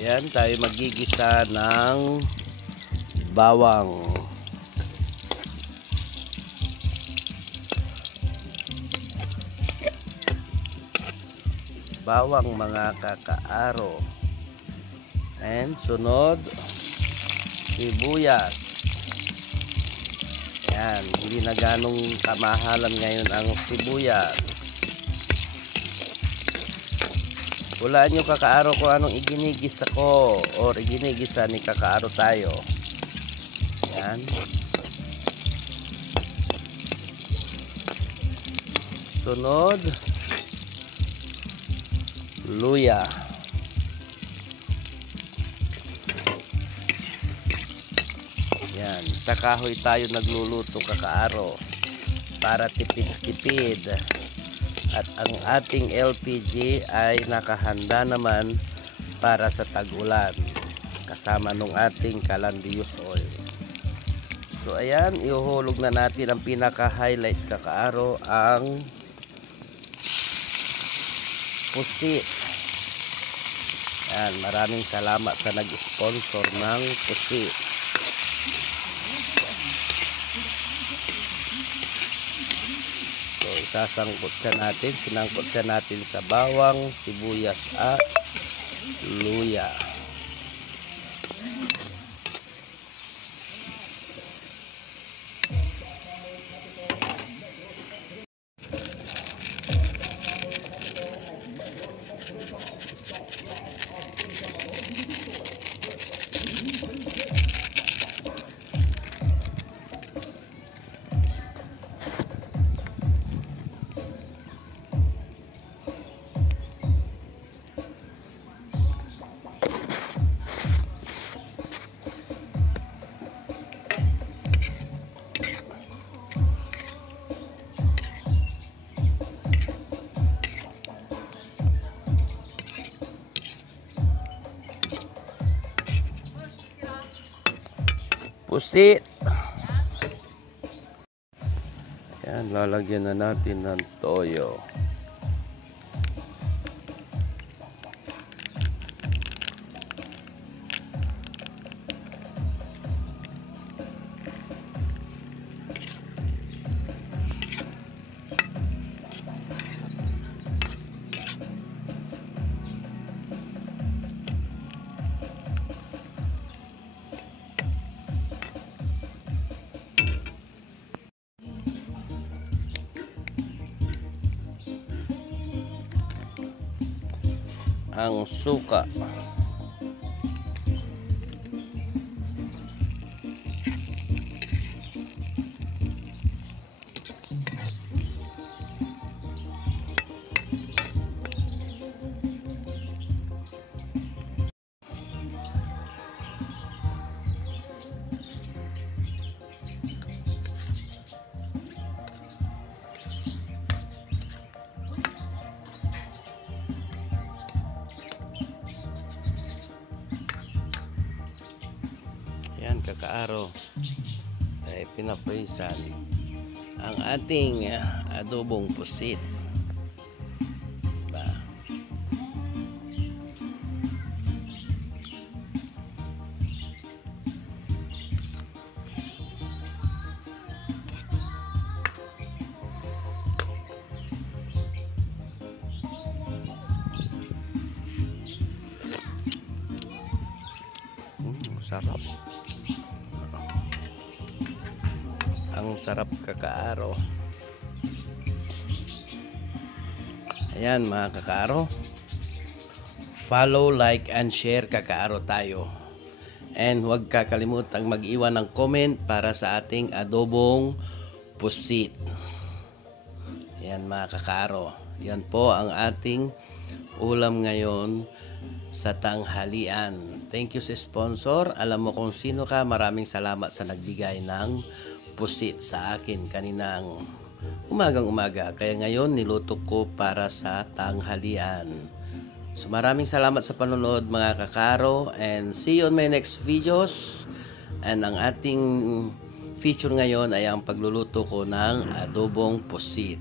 Ayan, tayo magigisa ng bawang. Bawang mga kakaaro. And sunod, sibuyas. Ayan, hindi na ganong kamahalan ngayon ang sibuyas. Hulaan nyo kakaaro kung anong iginigisa ko or iginigisa ni kakaaro tayo. Yan. Sunod, luya. Yan. Sa kahoy tayo nagluluto kakaaro para tipid-tipid. At ang ating LPG ay nakahanda naman para sa tag-ulan kasama nung ating calandius oil. So ayan, ihuhulog na natin ang pinaka-highlight kakaaro, ang pusit. Ayan, maraming salamat sa nag-sponsor ng pusit. Sasangkot siya natin, sinangkot siya natin sa bawang, sibuyas at luya. Pusit. Ayan, lalagyan na natin ng toyo. Ang suka. Ayan kakaaro, ay pinaprisan ang ating adobong pusit. Ba? Sarap. Ang sarap kakaaro. Ayan mga kakaaro, follow, like, and share kakaaro tayo. And huwag kakalimutang mag-iwan ng comment para sa ating adobong pusit. Ayan mga kakaaro, yan po ang ating ulam ngayon sa tanghalian. Thank you sa sponsor. Alam mo kung sino ka. Maraming salamat sa nagbigay ng pusit sa akin kaninang umagang-umaga. Kaya ngayon niluto ko para sa tanghalian. So maraming salamat sa panonood mga kakaro, and see you on my next videos. And ang ating feature ngayon ay ang pagluluto ko ng adobong pusit.